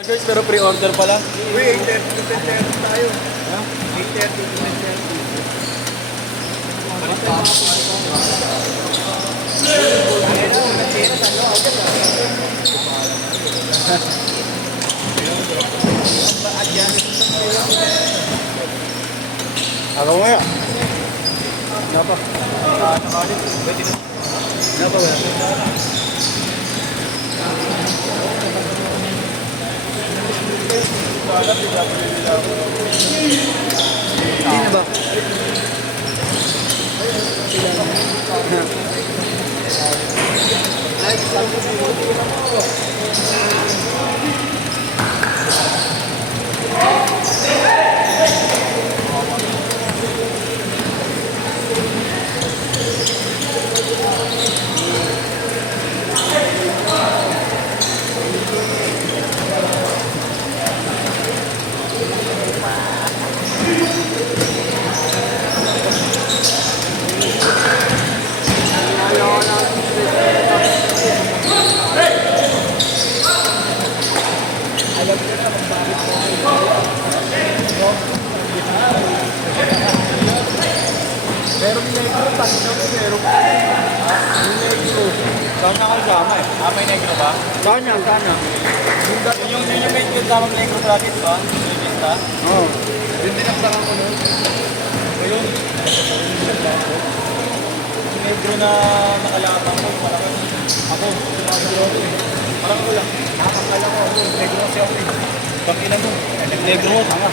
George, pero pre-order pala. Uy, 8:30 to 10:30 tayo. Ha? 8:30 to 10:30. Ako mo yan. Napa? Napa ba? Hindi na ba? Meron negro, tanong na meron. Negro. Saan na ako sama eh? May negro ba? Kanya. Yung made ko tamang negro bracket ba? Yung lista? Oo. Yun din ang tanong ko nun. Ayun. Yung negro na nakalakang ko, parang ako, parang ako lang. Nakakala ko, negro kasi ako eh. Pag-ilan mo, negro mo, tanga.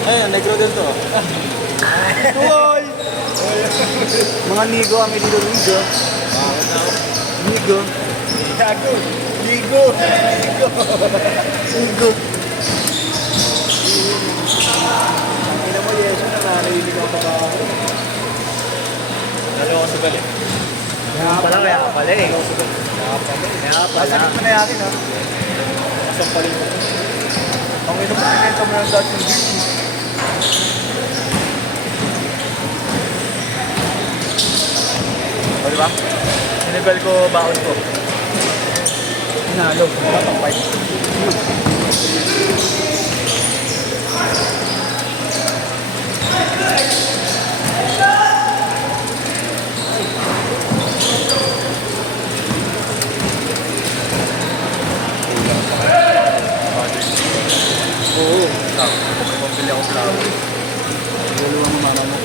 Ayun, negro din to. Uy! Mga nigo, kami dito nigo. Bakit ako? Nigo. Gago. Ligo. Nigo. Ang ina mo, Yeso na narinig ako pa ako. Dalawa sa galit. Kaya pala eh. Masakit mo na yakin ha. Asang paling mo. Ang ina mo, pinenta mo yung dot ng beer. O diba? Sinigal ko baon ko. Hinalo. Batang fight. Oo. May pambili ako flower. Dalawa mo mama mo.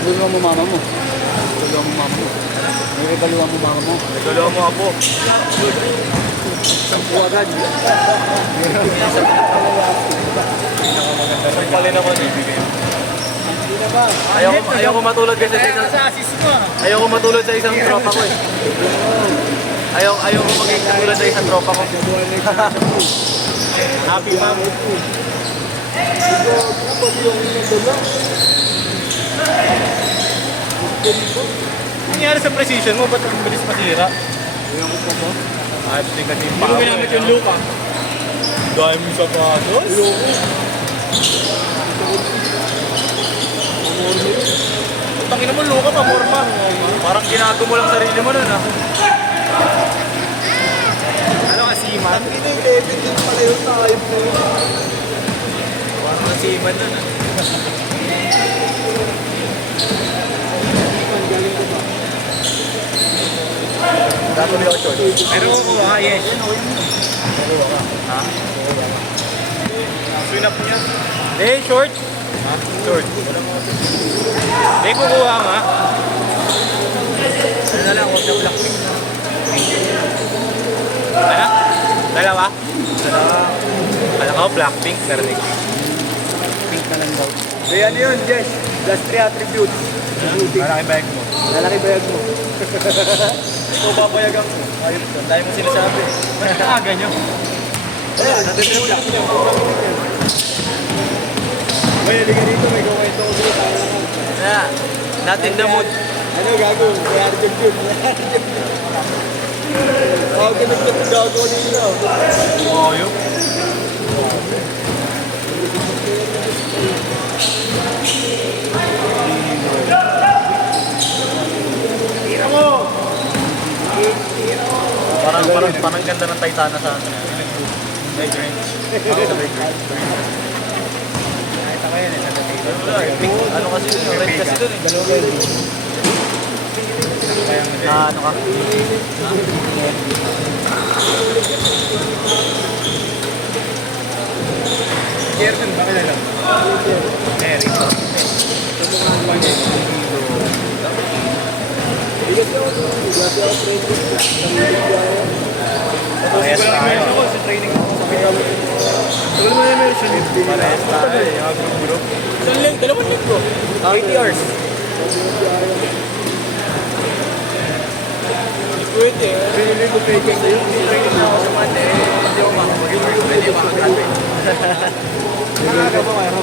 Dalawa mo mama mo. Dalawa mo mama mo. May dalawa mo mama mo. Dalawa mo ako. Sampu agad. Pagpalin ako na ibigay. Hindi naman. Ayaw ko matulad kasi sa isang... Sa assist mo. Ayaw ko matulad sa isang tropa ko eh. Ayaw ko maging katulad sa isang tropa ko. Happy ma'am. Ano nangyari sa precision mo? Ba't ang bilis masira? Ayaw ko po po. Ay, pati kasi yung Hindi ko ginamit yung lupa. Dahil mo sa patos? Tangina mo, luka pa, forma. Parang ginago mo lang sarili mo nun ah. Ano ka seaman? Hindi na yung David din pala yung tayo po. Parang ka seaman nun ah. Datuloy ako, Chol. Pero ako yes. Ha? Swinap niya. Eh, short. Ha? Short. Eh, kukuha nga. Ano na lang, huwag na blackpink. Ano? Dalawa? Alam ko, Blackpink, narinig. Pink na lang daw. Eh, ano yun, Jess? Plus 3 attributes. Malaki bag mo. Malaki bag mo. Ito, papayagan ko. Ayop ko. Dahil mo sinasabi. Ba't ka nyo? Eh, natitrim lang. May halika dito, may gawin ito. Natin the mood. Ano gago? May Arjun Jun. Oh, ganun na gago nila. Oo, yun. ganda ng Titana sa atin. May drink. Nakita ko yan eh, sa table. Ano kasi dun, red kasi dun eh. Dalawa kayo. Ano ka? Gerson, bakit na lang? Mary. Parehas tayo. Sa training ako sa Pitago. Tagal mo na meron siya. Parehas tayo. Yung group. Isang link, dalawang linggo. 80 hours. Pwede eh. Binili ko kay Kek sa'yo. Training na ako sa Monday. Hindi ako makapag-work. Hindi ako makakatay. Nakaka ba kayo?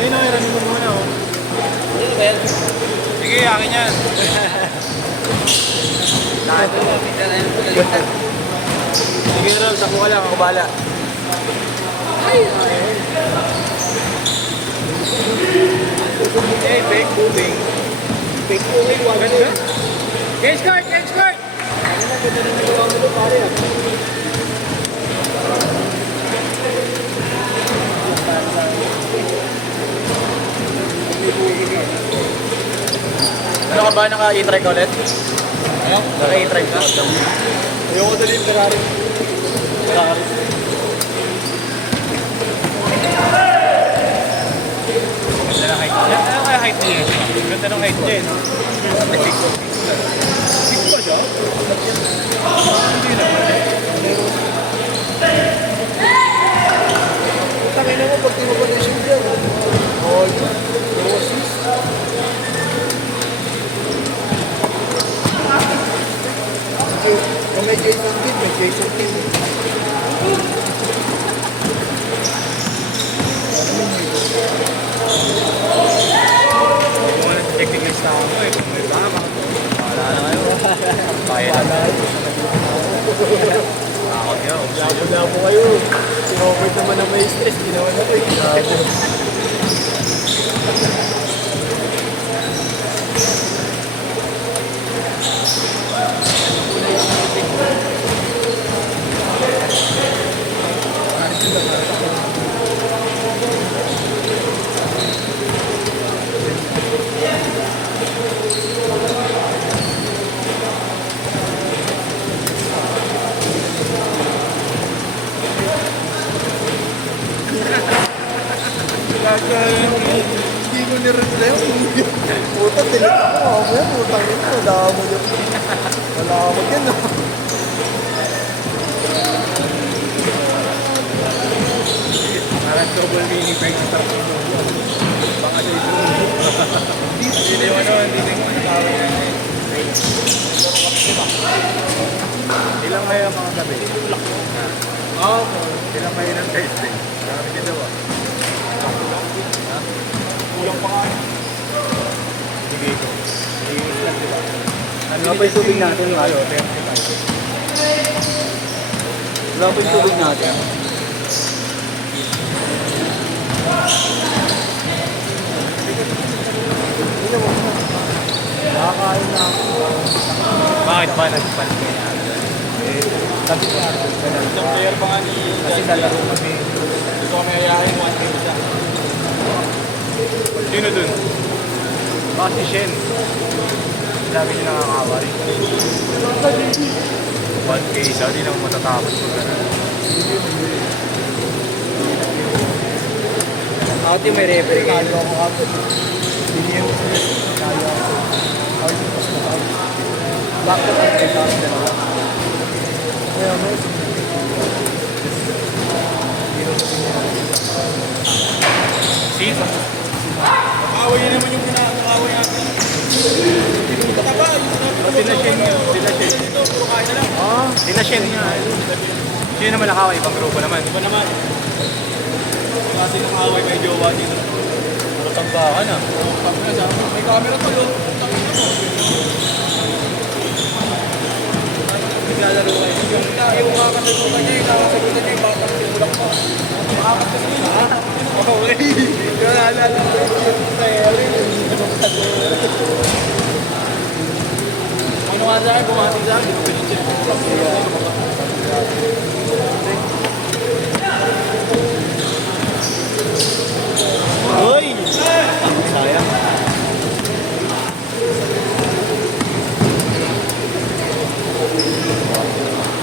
Eh, nakiramin mo muna oh. Sige, akin yan. Sige Ram, sako ka lang, ako bahala. Hey, fake moving. Fake moving, wag ganun. Change card! Change card! Ano na, ganda na nagawa mo doon pare ah. Ano ka ba? Naka-e-trike ulit? Ano? Naka-e-trike ka? Ayoko dali yung Ferrari. Ferrari. Ganda ng height niya. Ano kaya height niya? Ganda ng height niya eh. No? Six ba siya? Hindi naman eh. Tangin na mo pag tinupagation dyan. Oh, yun. Roses. Kung may Jason Kidd, may Jason Kidd. Kung ano checking list ako mo eh. Kung may baka. Wala na kayo. Bayan na. Ako niya. Labo-labo kayo. Sinofert naman na may stress. Ginawa na ko eh. Labo. Hindi ko nireply. Puta, delete ako. Ako yan, putang ito. Wala mo yan. Wala mo yan. Parang double mini break start mo. Baka siya ito. Hindi na yung ano, hindi na yung tawag na yun. Ilang kayo ang mga gabi? Oo. Ilang kayo ng Thursday? Kami din daw ah. Kulang pa nga. Sige ko. Sige ko lang diba? Wala pa yung tubig natin. Tayo, 35. Wala pa yung tubig natin. Nakakain na ako. Bakit ba nagpalit kayo na? Sabi niya, isang player pa nga ni Kasi sa laro kami. gusto ko nayayain, one day siya. Sino dun? Baka si Shen. Lagi siya nakakawari. 1K isa, di naman matatapos ko gano'n. Ako din may referee kayo. Kalo ako ako. Hindi yung kalo ako. Ako yung mas matay. Back to back 3,000 na lang. Kaya mo. Season. Nakaway niya naman yung pinakaway natin. Taba, yung Sila Shen yun. Sila Shen. ito, puro kaya na lang. Sila Shen nga. Sino naman nakaway? Ibang grupo naman. Iba naman. Kasi nung away may jowa dito. Puro tambakan ah. May camera to yun. Tangin na mo. Naglalaro kayo. Yung kakasagutan niya, yung kakasagutan niya, yung batang simulang pa. Makakas kasi yun. Okay. Yung naalala ko yung sayari. Ano nga sa akin, bumati sa akin, hindi ko pinunsin. Uy! Sayang.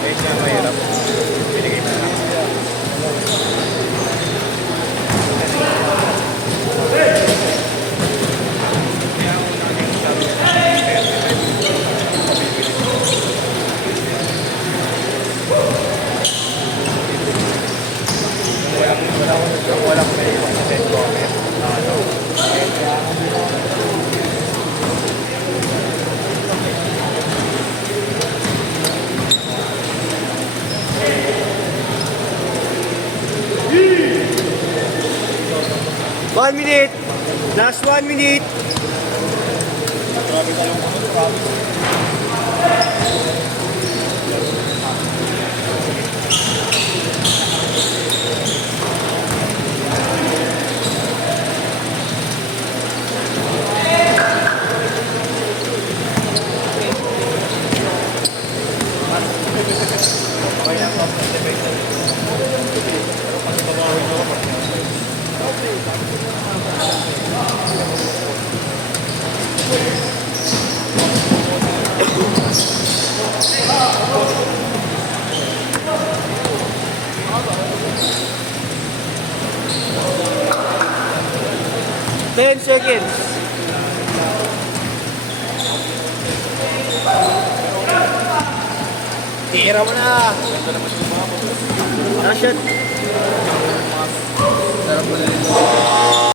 Eh, siya mahirap. Binigay mo na. Walang may set comment. One minute. Last 1 minute. Grabe talong ko. Promise. Okay lang, top ng defense. Pero pag babawin ko, Ten seconds. Tira mo na. Last shot.